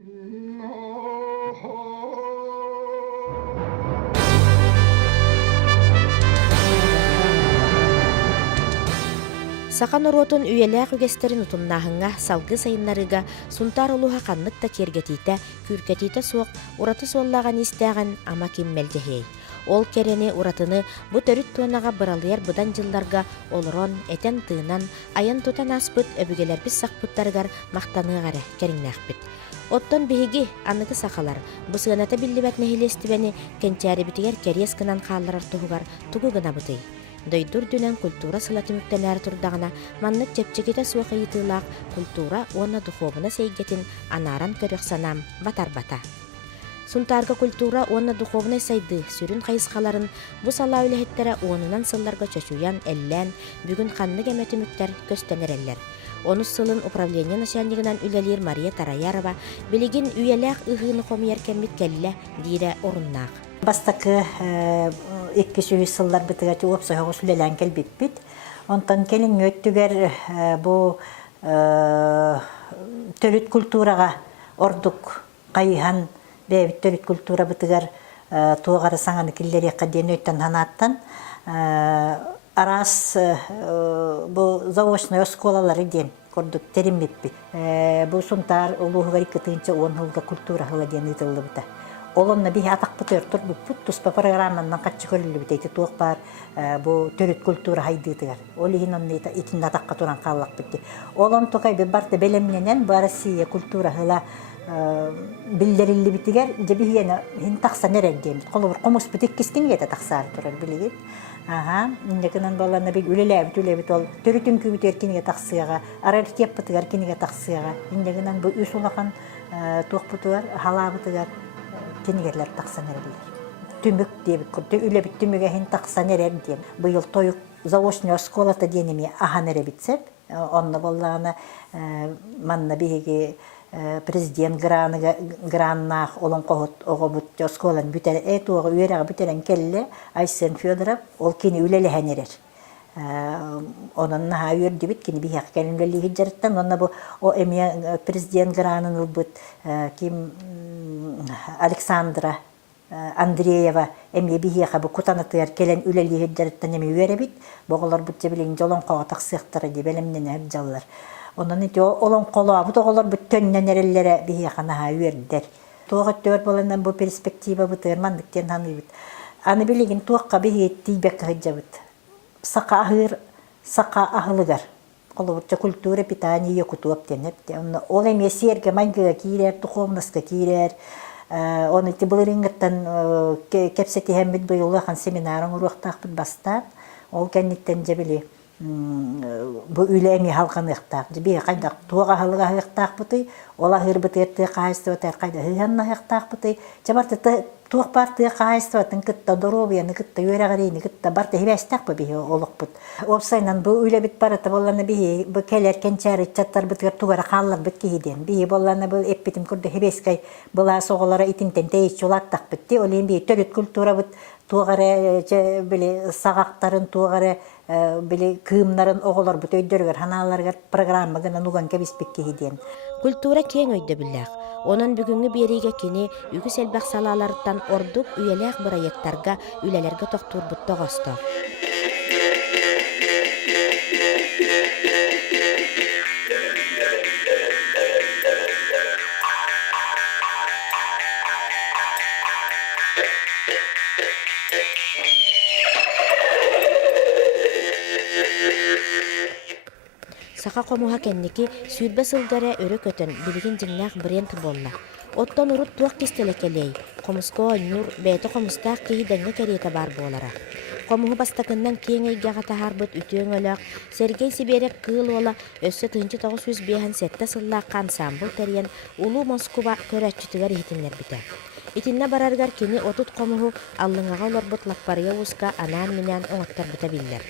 Сақан оротун үйеләк үгестерин утуннахынга салгы сайыннарыга сунтар олуха канныкта кергетите, күркетите суок ураты суоллаган истәгән ама киммелдехей. Ол керени уратыны бу төрүт туанага быралыяр будан жылларга олорон, этен тыынан, аян тутан аспыт өбүгелербис сакпыттарыгар мактаныгары кериңнәхпит. Оттон биһиги анныгы сахалар, бу сыаната биллибет нехилестибени кенчәри битигер керес кынан хаалларар тугугар тугу гына бытый. Дойдур дүнен культура сылаты мүктенәр турдағына маннык чепчекете суақы етылақ культура оны духовына сейгетін анаран көріқ санам батар-бата. Сунтарга культура оны духовына сайды сүрін қайысқаларын бұ сала үліхеттері онынан сылларға чөчуян әллән бүгін қанны кәметі мүктер көстенер әллер. Оны сылын управление начальнигынан үлелер Мария Тараярова білеген үйеләқ ұғыны қомияр кәммет кәлі дейді орыннақ. Бастакы 200 сыллар бітігәті опсы хоғыс үлелән кәлбетпет. Онтан келін өттігер бұл төріт культураға ордық қайыған бәйбіт төріт культура бітігер туғары саңаны келлері қаден өттен ханаттан. Арас бұл заочный осколалары ден көрдік терімметпет. Бұл сұнтар ұлуғығар 2-10 жылға культура ғыла ден ұтылды бұта. Олонна бихи атақ бұтыр тұр бұппыт, тұспа программаннан қатшы көрілі бітейті туық бар бұл төрет культура хайдыдығар. Олығын онны етін атаққа тұран қаллақ бітті. Олон тұқай бір барды бәлемненен бұл Россия культура ғыла білдерілі бітігер, жебі ені тақса нәрән дейміз. Қолы бір қомыс бітік кескен еді тақсары тұрар білігін. Индекінен баланы бір үлеләбіт ол төретін көбіт еркенеге тақсыға, арар кеп бұтығар кенеге тақсыға. Индекінен бұл үс олаған туық бұтығар, хала бұтығар. Кенегерлер тақсан әрелер. Түмік дейбі күрді, үлебіт түміге хен тақсан әрел дейм. Бұйыл тойық заочный осколата денеме ахан әрі бітсеп, онны болағына манна бейге президент граннақ олон қоғыт оғы бұтты осколан бүтері, әті оғы үйеріға бүтерен келі Айсен Федоров ол кені үлелі хан әрер. Онынна хайыр дебит кені бейхақ кәлімлі жарыттан, онна бұл президент гранын ұлбыт кем Александра Андреева әме бейхаға бұл құтанатығар кәлін үлелі жарыттан әме үйеребит, бұғылар бұт жабілеген жолын қоға тақсықтыры деп әлімнен әп жалылар. Онын еті олон қолуа бұт оғылар бұт төннен әрелері бейхақана үйердер. Туғыт дөр болынан бұл перспектива бұт ұрмандықтен ханы бұт. Аны білеген туаққа бейхет тейбек қағыджа бұт. Сақа ахылыгар. Оловырча культура питания кутуап тенеп. Ол эме серге майгыга кирер, духовностка кирер. Оны ти былырыңгыттан кепсети хэмбит быйылыған семинарын уруқтақпыт бастан. Ол кәнниттен жебілі bu ülemi halkan ıhtaq. Bir qayda tuğa halga ıhtaq buty, ola hırbıtı etdi qayıstı öter qayda hıhanna ıhtaq buty. Jabartı tuğa partı qayıstı ötün kıtta doroviyani kıtta yöreğini kıtta bartı hibestaq bu bihi oluq but. Opsaynan bu üle bit barata bollarına bihi bu keler kençari çattar bitgar tuğara qallar bit kihiden. Bihi bollarına bu eppitim kurdu hibeskay bula soğulara itinten teyiş çolattaq bitti. Olayın bihi törüt kultura bit tuğara böyle sağaqtarın tuğara böyle kıyımların oğular bu töydörgөр hanalarga programma gana nugan kebispekke hidien. Kultura keng öydü billak. Onun bugünkü beriga kini ügü selbaq salalardan orduk üyelek proyektlarga üyelerge toqtur butta qosto. Сақа қомуға кәннеки сүйірбі сылдары өрі көтін білген жыңнақ бренд болла. Оттан ұрыт туақ кестелекелей. Қомыско нұр бәйті қомыстақ кейі дәңі кәреті бар болара. Қомуғы бастақыннан кейін айгаға тахарбыт үтіен өліқ. Сергей Сиберек қыл ола өссі 1905 сәтті сыллақ ансамбыл тәрген ұлу Москва көрәтчітігер етінлер біті. Итинне бараргар кені отут қомуғы аллыңаға олар бұт лаппария ұсқа анан менен оңаттар біті білдер.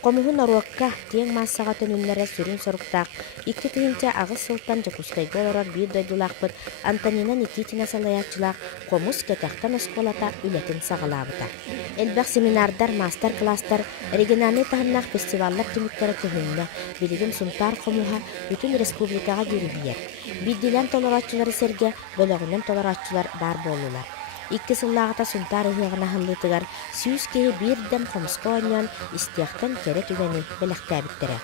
Комуһун оруакка тиең массаға төнүннәрэ сүрүн соруктаах, икки тыһынча агыс сылтан жокускайга олорор биир дойдулаахпыт Антонина Никитина салаячылаах комус кэтэхтэн осколата үлэтин сагалаабыта. Элбэх семинардар, мастер-класстар, региональный тахыннаах фестиваллар түмүктэрэ көһүннэ, билигин сунтаар комуха бүтүн республикага жүрүбийэр. Биддилэн толораччылары серге бөлөгүнэн толораччылар бар болулар. Икки сыллаагата сунтаар ыһыагына хыллытыгар сүүс киһи биирден комуска оонньон истиахтан кере түгени белэхтээбиттерэ.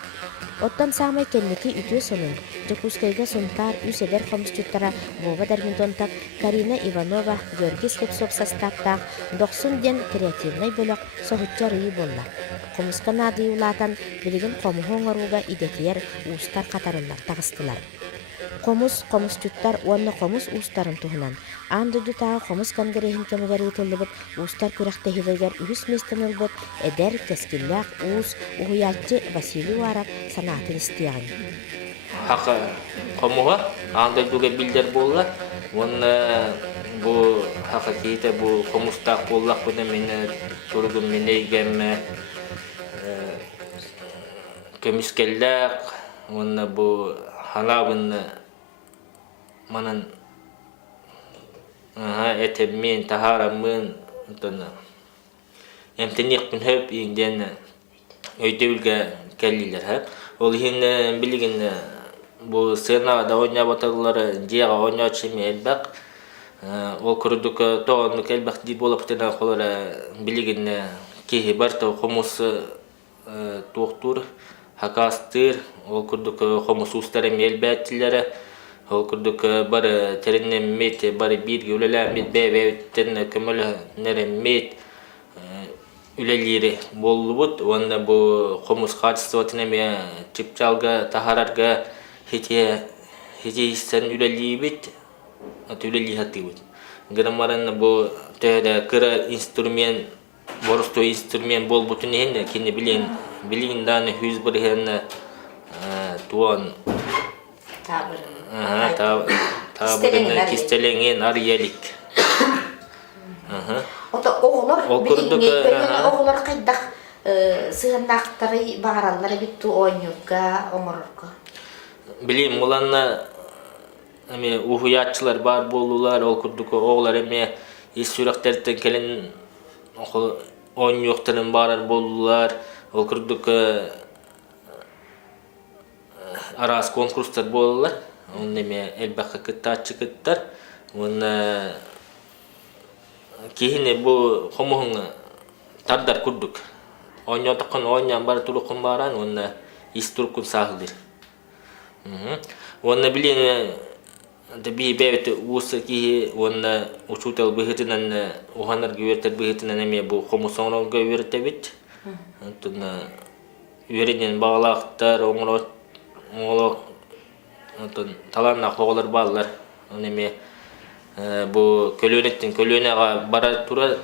Оттон саамай кенники үтүө сонун Жокускайга сунтаар үс эдер комусчуттара Вова Дарминтонтак, Карина Иванова, Георгий Слепцов состаттаах 90 ден креативнай бөлөк соһуччар ыы болла. Комуска наадыы улаатан билигин комуһуоҥоруга идетиер уустар катарыллар тагыстылар. Комус-комусчуттар уонна комус уустарын туһунан. Аандыдутаа комус кангереһин кемигер ытыллыбыт уустар күрэхтэһилэгер үһүс местен ылбыт эдер кескиллээх уус уһуяаччы Василий Уарап санаатын истиягын. Хака комуга аандыдуга билдер болла. Уонна бу хака кейте бу комустаах боллах буна мене тургун менейгем көмүскеллээх уонна бу халабын манан этеммен тахарамын тона эмтенекпин хөп инден өйдөүлгө келилер хөп ол хин билигин бу сценада ойнабаталар жега ойночуми элбак ол курдук тоонук элбак ди болуп тена колора билигин кихи барта комус туктур хакастыр ол курдук комус устарым элбаттилер ол курдук бар тереннен мет бар бир үлелер мет бебеттен көмөл нерем үлелери боллубут онда бу комус качествотунеме чипчалга тахарарга хите үлелибит үлели хатыбыт граммаран бу теде кыра инструмент борусто инструмент болбутун энне кине билин даны хүз бір хэнне туан табырын кистеленген арьялик. Ото оғылар қайдақ сығындақтары бағаралары бітту ойнюкка, оңырырка? Білейм, оланна ухуятчылар бар болулар, ол күрдік оғылар әме ес сүрақтәрттен келін ойнюқтарын барар болулар, ол күрдік арас конкурстар болулар. Он эме элбакка кыттаачы кыттар. Он кихине бу хомуһун тардар курдук. Ойнотакын ойнян бар турукун баран, он истуркун сахылдыр. Он билин таби бебет усы кихи, он учутел быхытынан уханар гүвертер быхытынан эме бу хомусоңрон гүвертебит. Антон үйренен багалактар, оңоло таланна хоголар баллар. Онеме бу көлөнеттен көлөнага бара тура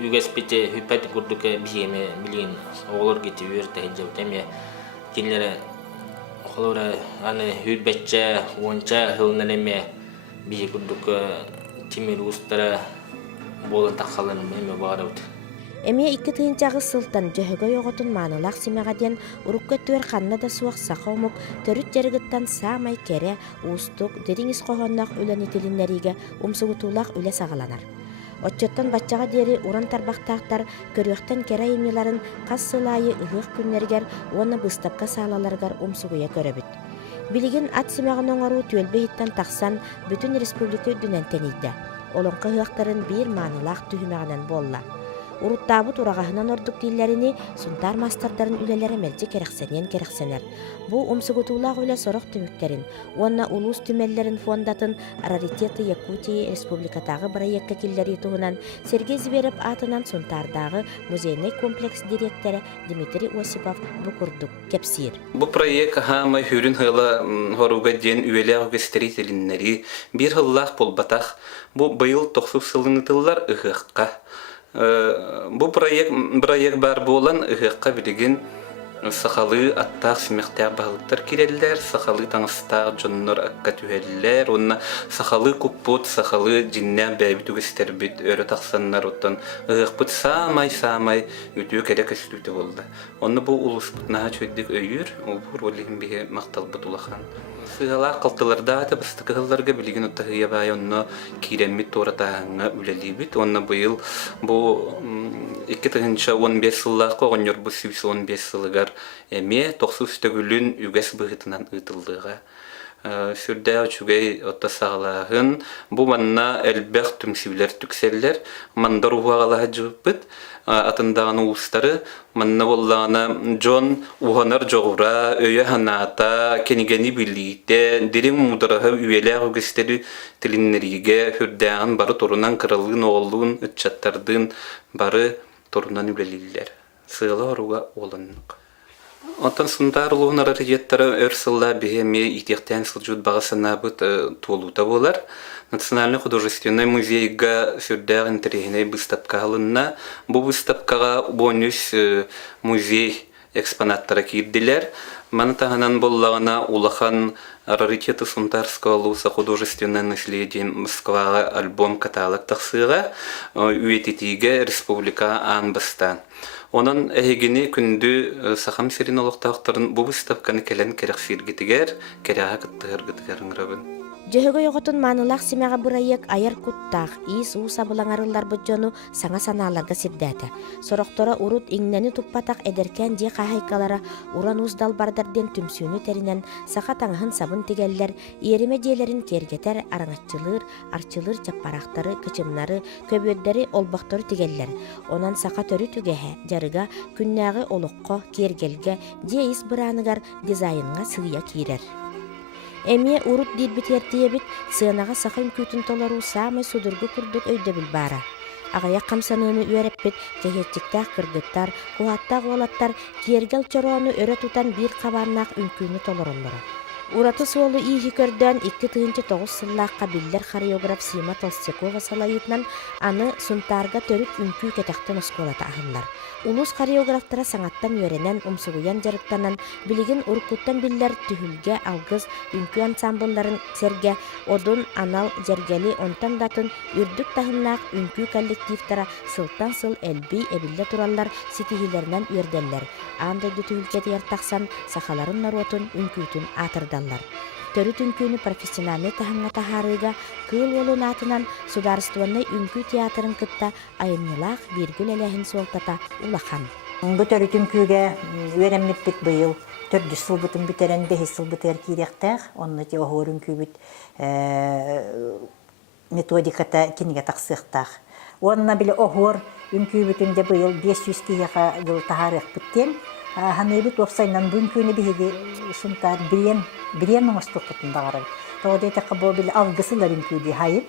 үгеспете хүппет курдука бигеме билген оголор кетип үйрөтө жеп эме кинлере холора аны хүппетче онча хылнан эме биги курдука тимир устара болон такалан эме барабыт. Эмие икки тыынчагы сылтан жөһөгөй оҕотун маанылаах симэҕэ диэн урукка түөр ханна да суох сахомук төрүт жарыгыттан саамай кере уустук дедиңис кохонноох үлэн итилиннериге умсугутуулаах үлэ сагаланар. Отчоттон баччаға диэри уран тарбахтаахтар көрүөхтэн кере имиларын кас сылаайы ыһыах күннергер уонна быстапка саалаларгар умсугуя көрөбүт. Билигин ат симэҕин оҥоруу түөлбэһиттэн тахсан бүтүн республика үдүнэнтэн ийдэ. Олонка ыһыахтарын биир маанылаах түһүмэҕинэн болла. Уруттаабыт урагаһынан ордук дииллерини сунтаар мастардарын үлелere мелжи керексенер. Бу умсугутуулаах үле сорох түмүктерин, уонна улуус түмеллерин фондатын раритеты Якутии республикатагы барайекка киллери туһунан Сергей Зверев атынан сунтаардагы музейный комплекс директоры Дмитрий Осипов бу курдук кепсир. Бу проект хамай хүрүн хыла хоруга ден үлелеах гестерителиннери бир хыллах болбатах бу быйыл 90 сылынытыллар ыгыкка. Бу проект бар болан ыгыкка билигин сахалы аттақ симехтәк бағылыктар киреллер, сахалы таңыстақ жоннор акка түхеллер, онна сахалы куппут, сахалы жиннән бәйбі түгістербіт, өрі тақсаннар оттан ұғықпыт самай үтіу керек әсілуті болды. Онна бұл ұлыспыт наға чөйдік өйір, ол бұл олығын біге мақталбыт улахан. Сыгалар қалтыларда аты бастықы ғылларға білген ұттағыя бай онна киреммит торатағыңа үлелейбіт. Онна бұйыл бұл 2015 сыллақ қоғынер бұл 15 сылығар әме 90 үстігілін үгәс бұғытынан ұтылдыға. Сүрдә үчүгей отта сағалағын бұл манна әлбәқ түмсивлер түкселлер мандар уғағалаға жүппіт атындағын ұлыстары манна боллағына Джон уғанар жоғыра өйе ханата кенігені білейте дерем мұдыраға үйелі үгістері тіліннеріге хүрдәғын бары торунан кырылығын оғылығын үтчаттардың бары торунан үлелілер. Сығылы оруға олынық. Онтан сундар улугунар арыгеттары өрсылла бихеме итектен сылжуд бағасына бұт толута болар. Национальный художественный музейга сүрдәг интерегіне выставка алынна. Бұл выставкаға бонус музей экспонаттары кирдилер. Маны тағанан боллағына улахан раритеты Сунтарского луса художественное наследие Москваға альбом каталог тақсыға үететиге республика анбастан. Онан әйгені күнді сақам серин олықтақтарын бұл выставканы кәлін керек сиргетігер, кереға кіттігер гітігерін. Жөһөгө йоготун манылах симага бурайык аяр куттах ис uusa булаңарылар бұджону саңа санааларга сирдәті. Сорокторо урут иңнени туппатак эдеркен же қахайкалара уран уздал бардарден түмсүүнү теринен саха таңахын сабын тигеллер, иериме жээлерин кергетер араңатчылыр, арчылыр чаппарактары, кычымнары, көбөддери олбактары тигеллер. Онан саха төрү түгеһе, жарыга, күннәгы олукко, кергелге, же ис бырааныгар дизайнга сыйя кирер. Эмие урут дирбитертиебит сыанага сахын күтүн толору самай судургу курдук өйдөбүл бара. Агая камсаныны үйереппит кехетчиктах кыргыттар, куаттак олаттар кергел чороону өрө тутан бир кабаннак үнкүүнү толороллора. Ураты суолу ийхи көрдөн 2009 сыллаакка биллер хореограф Сима Толстякова салайытнан аны сунтарга төрүт үнкүү кетактен осколата ахынлар. Улус хореографтара саңаттан үйренен умсугуян жарыктанан билигин уркуттан биллер түһүлге алгыз үнкүү ансамбльларын серге одун анал жергели онтан датын үрдүк тахыннаак үнкүү коллективтара сылтан сыл элби эбилле тураллар ситихилеринен үйерделлер. Андайды түһүлге тиертаксан сахаларын наротун үнкүүтүн атырдаллар. Төрүт үнкүүнү профессиональный таханга тахарыга кыл олун атынан сударствонный үнкүү театрын кытта айыннылаах биргүл элехин суолтата улахан. Бу төрүт үнкүүгө үйренмеппит быйыл. 4 сыл бутун битерен 5 сыл бутер киректер. Онны те охор үнкүүбүт методиката киниге таксыктар. Онна биле охор үнкүүбүтүндө быйыл 500 кияга жыл тахарык биттен. Ханыбыт офсайнан бүгүнкүнү биги сунтар бирен мостуктун багарып. Тоодете кабо бил алгысылар үнкүди хайып.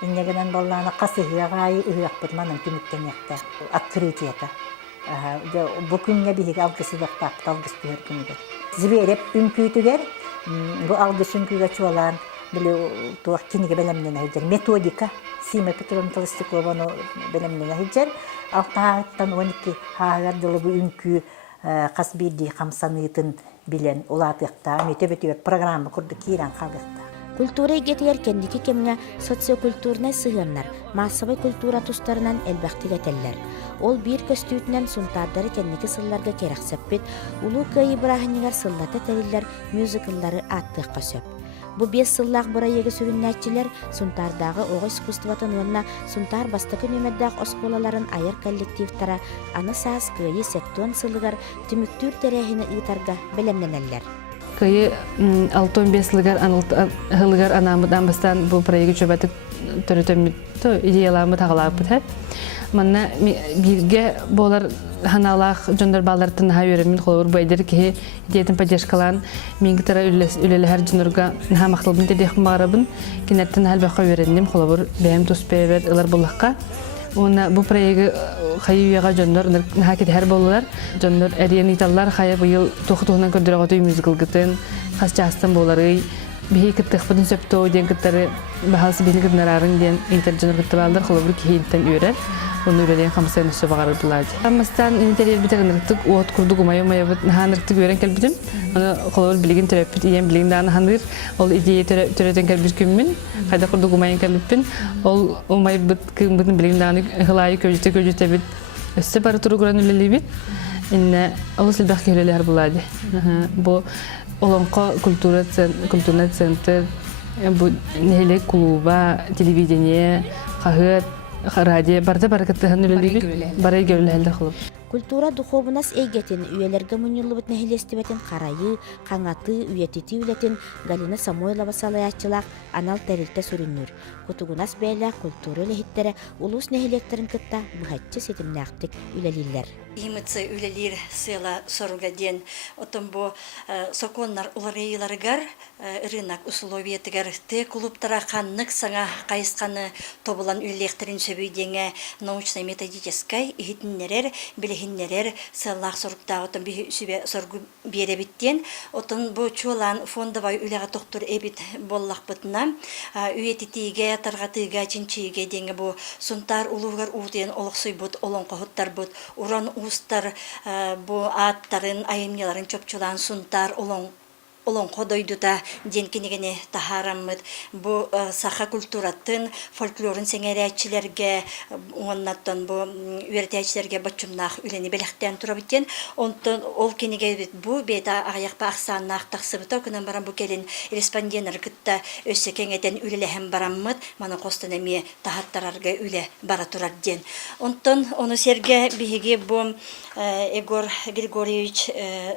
Иннегенен баллана касыгыга гай ыяппыт манын түмүттен якта. Открытиета. Бу күнгө биги алгысылар тапты алгыс көркүнүгө. Зибереп үнкүтүгер бу алгыс үнкүгө чуалан биле туак киниге белемнен хайжер методика Сима Петровна Толстякованы белемнен хайжер. Алтааттан 12 хаагардылы бу үнкү қасбирди қамсаныйтын билен улатықта, метебетебет программа күрді кейран қалдықта. Культура игетер кендики кемге социокультурный сыгыннар, массовый культура тустарынан элбәхти гетеллер. Ол бир көстүйтінен сунтардары кендики сылларга керексеппит, улу кайы бирахынигар сыллата териллер, мюзикаллары аттыққа сөп. Бу 5 сыллақ бұрайығы сүріннәтчілер сунтардағы оғы искусстватын онна сунтар бастықы нөмеддақ осколаларын айыр коллективтара аны саас күйі сеттуан сылығар түміктүр терехіні ұйтарға білемненелер. Күйі 6-15 ғылығар анамыдан бастан бұл проекті жөбәтік түрі идеяламы тағылағы бұд. Манна бирге болар ханалах жондар баллартын хайөрөмүн холор байдыр ки диетин поддержкалан мингтара үлелер жонорга хамактылбын дедек марабын кинеттен албакка өрендим холор бем туспебер илар булакка она бу проеги хайыяга жондар хакет хер болулар жондар эриен италлар хая быйыл тохтугунан көрдөрөгө мюзикл гытын кас жастан болары бихи кыттыхпытын сөптөө ден кыттары бахалсы бини кытнарарын ден интердженер кыттыбалдар холобур кихиттен үйрер. Onu öğrenen kamsayın üstü bağırır bulardı. Amastan interior bir takım nırtık, oğut kurduk umaya bud nırtık öğren kelbidim. Onu kolor bilgin törepit, iyem bilgin daha nahanır. Ol ideyi töreten kelbir kümün, kayda kurduk umayın kelbipin. Ol umay bud kımbıtın bilgin daha hılayı köcüte bit. Üstü barı turu kuran üleli bit. İnne olu silbak köleler bulardı. Bu olonko kulturnet center, bu nehle kluba, televizyoniye, kahıt, радио барда баракаттыгын үлелиби барай görülelde кылып. Культура духовнас эйгетин үйелерге муньюллубут нехилестибетин карайы, каңаты, үйетити үлетин Галина Самойлова салаячылак анал терилте сүрүннүр. Кутугунас бәйлә культура лехиттере улус нехилектерин кытта бухатчы сетимнактык үлелиллер. Имыцы үлелир сыла соругаден отон бу соконнар уларыйларыгар рынок условиятыгар те клубтара ханнык саңа кайысканы тобулан үллектерин сөбүйдеңе научно-методической ихитиннерер билехиннерер сыллах соруктагы отон би сүбе соргу беребиттен отон бу чулан фондовой үлега токтур эбит боллакпытына үйетитиге таргатыга чинчиге деңе бу сунтар улугар уутен олоксуйбут олонкохуттар бут уран устар бу аттарын айымняларын чопчулан сунтар олон кодойдута денкинегене тахараммыт бу саха культуратын фольклорын сеңерәчиләргә оннаттан бу үрәтәчләргә бачымнах үләне беләктән тора биткән онтон ол кинеге бу бета аяк пахсаннах тахсыбыта көнән барам бу келин респондентлар кытта өсекәңәтән үлеләһәм бараммыт мана костанеме тахаттарарга үле бара турар ден онтон оны серге биһиге бу Егор Григорьевич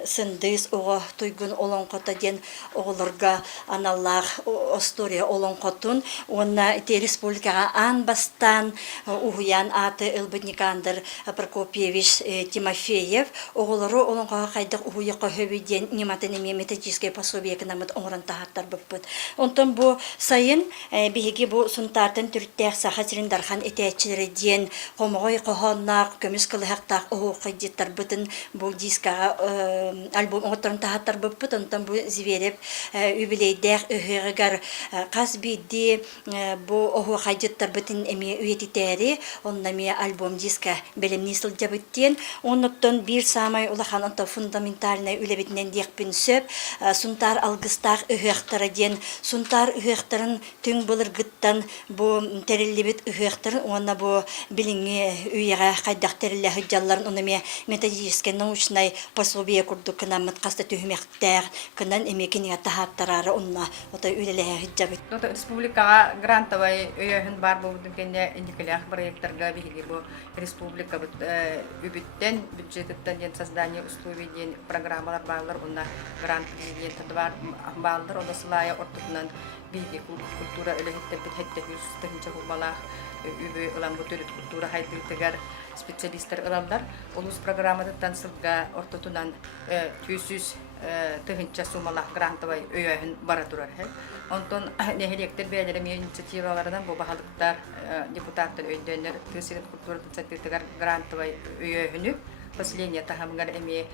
сындыз ого туйгун олон кота ден оголорга аналлах история олон котун онна те республикага анбастан угуян аты Элбатникандр Прокопьевич Тимофеев оголору олонга кайдык угуяка хөбиден нематенеме методическое пособие кынамыт оңран тахаттар быппыт онтон бу сайын биһиги бу сунтартын түрттәк сахасрин дархан этәчиләре ден комогой кохоннак көмүс кылыктак огы тарбытын бу дискага альбом оторун тахаттар быппыт онтон бу зивереп юбилейдер өгөгөр кас бидди бу ого хайжыттар бытын эми үйетитери оннами альбом диска белемни сылжабыттен оннуттон бир самай улахан онто фундаментальный үлебитинен декпин сөп сунтар алгыстак өгөктөрө ден сунтар өгөктөрүн түң былыргыттан бу терилибит өгөктөрүн онна бу билиңи үйеге кайдак териле хыджалларын онами методическое научное пособие курдук кынамыт каста түһүмэктер кынан эмекинига тахаттарары онна ота үлелеhe хиджабыт. Дота республикага грантовый өйөһүн бар болдун кенде индикелях проекттарга биги бу республика үбүттен бюджеттен ден создание условий ден программалар барлар онна грант президенттер бар балдар онда ортунан биги культура элеметтер бит хетте үстүнчө бала үбү улам бу культура хайдыгар специалисттер ыламдар улус программада тансылга ортотунан 200 тыгынча суммалах грантовый өйөһүн бара турар. Онтон нехилектер бәлерем инициативалардан бу баһалыктар депутаттар өйдөннөр тысырын культура центр грантовый өйөһүнү последняя тахамгар эми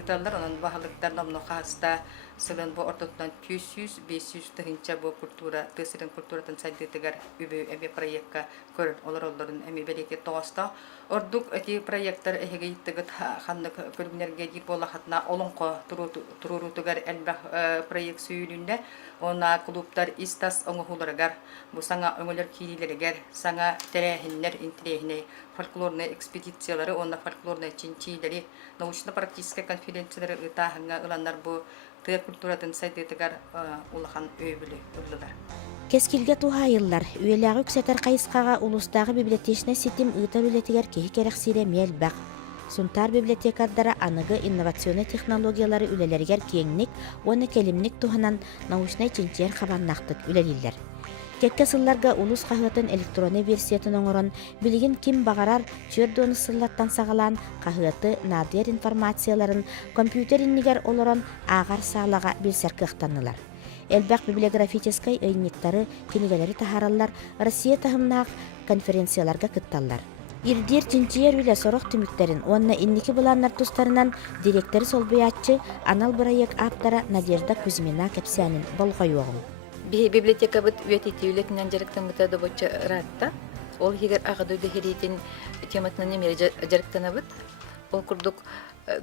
ыталлар онун баһалыктар номно хаста сылын бу ортотунан 200-500 тыгынча бу культура тысырын культуратын центр үбү эми проектка көрүн олоролдорун эми белеке тоста ордук эти проекттер эгейтигит ханнык көрүнөргө дип болахатна олонко турурутугар элбах проект сүйүнүндө она клубтар истас оңохуларгар бу саңа өңөлөр кийлеригер саңа терехиннер интелехне фольклорный экспедициялары онна фольклорный чинчилери научно-практическая конференциялары ытахынга ыланнар бу тыя культуратын сайдетигар улахан өйбүлү ыллар. Кескилге тухайыллар, үйеләгы күсәтер кайыскага улустагы библиотечный сетим ыта билетигер кеһи керексире мелбак. Сунтар библиотекардара аныгы инновационный технологиялары үлелергер кеңник, оны келимник туханан научный чинчер хабарнактык үлелиллер. Кекке сылларга улус кахытын электронный версиятын оңорон билигин ким багарар чөрдөнү сыллаттан сагалан кахыты надер информацияларын компьютериннигер олорон агар саалага билсер кыктанылар. Элбак библиографической ыйниктары кинигелери тахараллар Россия тахымнаак конференцияларга кытталлар. Ирдир чинчиер үле сорох түмүктерин, онна инники буланнар тустарынан директори солбуяччы анал проект аптара Надежда Кузьмина кепсянин болгойуогун. библиотека бит үетити үлекнен жарыктан быта да боча ратта. Ол хигер агадойды херитин тематынан немере жарыктана бит. Ол курдук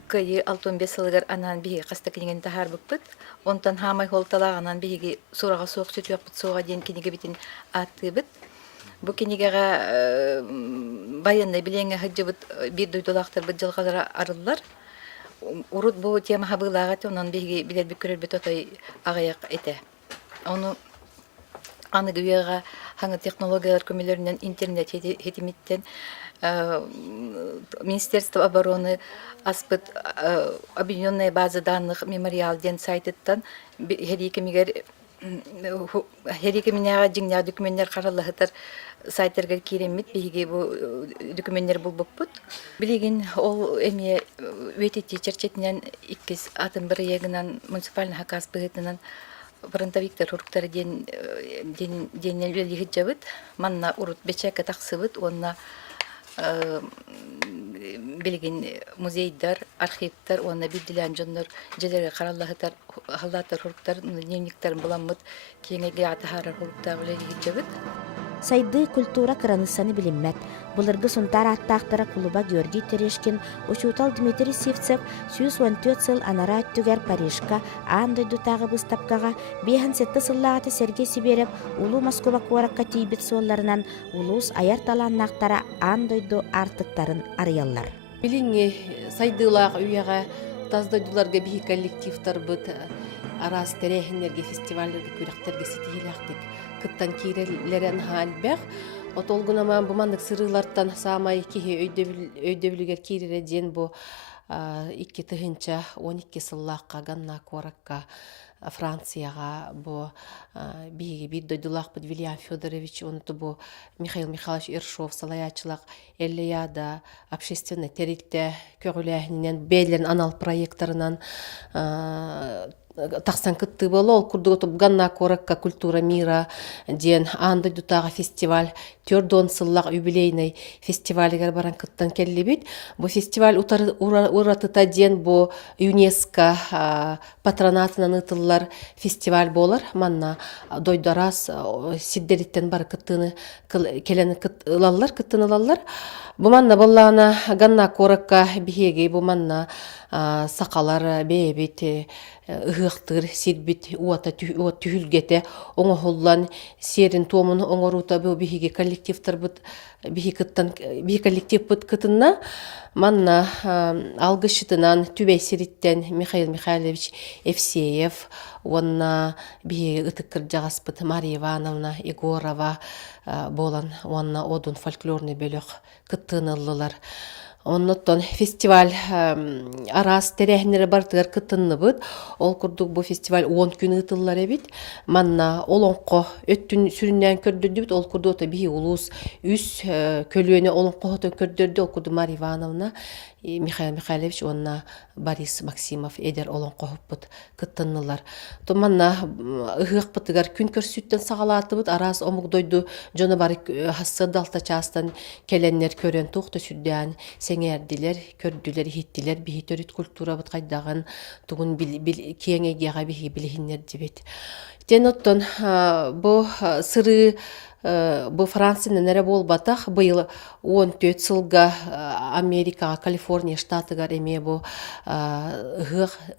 кайы 65 сылыгар анан биги каста кенеген тахар бит. Онтан хамай холталаганан биги сурага соок сүтүп бит соога ден кенеге битин атты бит. Бу кенегега баяндай биленге хаҗыбыт бир дойдулактар бит жылгалара арыллар. Урут бу тема хабылагат онан биги билер бик көрөр бит отой агаяк эте. Оны аны гүйега хаңы технологиялар көмөлөрүнөн интернет хетимиттен Министерство обороны аспыт объединенная база данных мемориал ден сайттан херикемигер херикеминага жиңня документтер каралыгытар сайттарга киремит биги бу документтер булбуппут. Билигин ол эме ветити черчетинен 2 атын бир егинен муниципальный хакас быгытынан фронтовиктер уруктары денен үлелиги жабыт. Манна урут бечеке таксыбыт, онна билигин музейдар, архивтар, онна билдилен жоннор желерге караллахытар, халдаттар уруктар, дневниктарын буламмыт, кеңеге атахарар уруктар үлелиги жабыт. Сайды культура кыранысаны билиммет. Булыргы сунтар аттақтара клуба Георгий Терешкин, учутал Дмитрий Сивцев, 114 сыл анара түгер Парижка, андай дутағы бұстапқаға, 5-7 сыллағаты Сергей Сиберев, улу Москва қуараққа тейбіт солларынан, улус аяр таланнақтара андойду артықтарын арыялар. Билинге сайдылақ үйеға таздойдуларға бейі коллективтар бұд, арас тәрәхінлерге, фестивальдерге, көріқтерге сетейлақтық. Кыттан кирелерен халбәх отолгунама бумандык сырылардан самай кихи өйдөбүлүгер киререден бу 2 тыгынча 12 сыллакка ганна коракка Францияга бу биги бир дойдулак бу Вильям Федорович онту бу Михаил Михайлович Иршов салаячылак Эллияда общественный терилте көгүләһинен бейлерин анал проекттарынан тахсан кытты боло ол курдугутуп ганна коракка культура мира ден анда дутага фестиваль 4 сыллак юбилейный фестиваль баран кыттан келлибит. Бу фестиваль уратыта ден бу ЮНЕСКО патронатынан ытыллар фестиваль болар. Манна дойдарас сиддериттен бар кыттыны келени ылаллар кыттыны ылаллар. Бу манна боллана ганна коракка бихеги бу манна сакалар бебит ыгыктыр сирбит уата түһүлгете оңохуллан серин томун оңорута бу бихиги коллективтер бут бихи коллектив бут кытынна манна алгышытынан түбесириттен Михаил Михайлович Евсеев онна бихи ытыккыр жагаспыт Мария Ивановна Егорова болан онна одун фольклорный бөлөк кыттыныллылар. Оннотон фестиваль арас терехнере бартыгар кытынны быт. Ол курдук бу фестиваль 10 күн ытыллар эбит. Манна олонко өттүн сүрүннен көрдөрдү бит. Ол курду ота бии улус үс көлүөнө олонко отон көрдөрдү. Ол курду Мария Ивановна Михаил Михайлович онна Борис Максимов эдер олонко бут кытыннылар. Томанна ыгык бытыгар күн көрсүттөн сагалаты быт. Арас омугдойду жона бары хассыдалта частан келеннер көрөн тохто сүрдөн сеңердилер, көрдүлер, хиттилер, бихитөрүт культура бут кайдаган тугун кеңегега бихи билихиннер дебет. Теноттон бу сыры бу Францияны нере болбатах быйыл 14 сылга Америкага, Калифорния штатыгар эме бу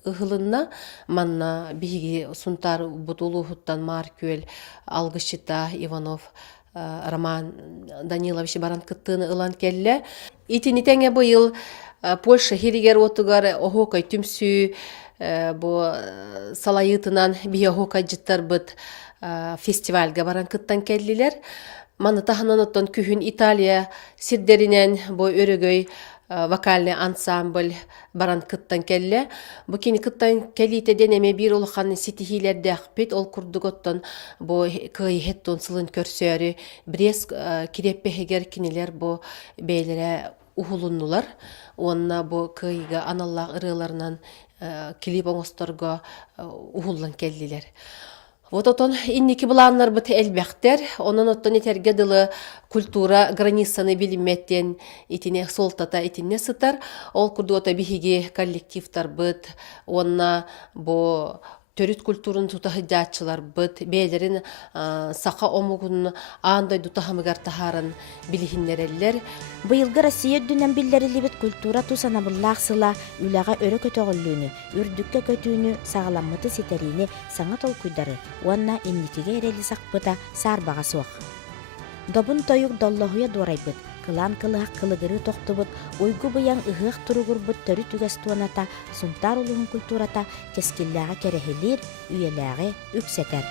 ыгылынна манна биги сунтар бутулухуттан Маркюэль, Алгышита, Иванов, Роман Данилович баран кыттыны ылан келле. Итинитеңе быйыл Польша хиригер отугар охокай түмсү бу салайытынан бия охокай жыттар быт фестивальга баран кыттан келлилер. Маны таханоноттон күхүн Италия сирдеринен бу өрөгөй вокальный ансамбль баран кыттан келле. Бу кини кыттан келите денеме бир улхан ситихилерде акпет ол курдуготтон бу кый хеттон сылын көрсөрү брес киреппехегер кинилер бу бейлере ухулуннулар. Онна бу кыйга аналлах ырыларынан клип оңосторго ухуллан келдилер. Вот отон инники буланнар бит элбектер, онон оттон этерге дылы культура границаны билимметтен итине солтата итине сытар, ол курдуота бихиги коллективтар бит, онна бу төрүт культурун тутахыдячылар быт, бейлерин сақа омугун аандай дутахамыгар тахарын билихиннереллер. Быйылгы Россия дүнен биллерилибит культура тусанабыллаақсыла үлаға өрі көтөғіллүүнү, үрдүкке көтүүнү, сағаламмыты ситерини саңа толкуйдары, уанна инникиге эрели сақпыта сарбаға суақ. Добун тойук доллохуя дуарайбыт, кылан кылыақ кылыгыры тоқтубыт, ойгу быян ыһыақ туругурбыт төрү түгәс туаната, сунтар улуғын культурата кескилләға керехелер, үйеләғы үксетер.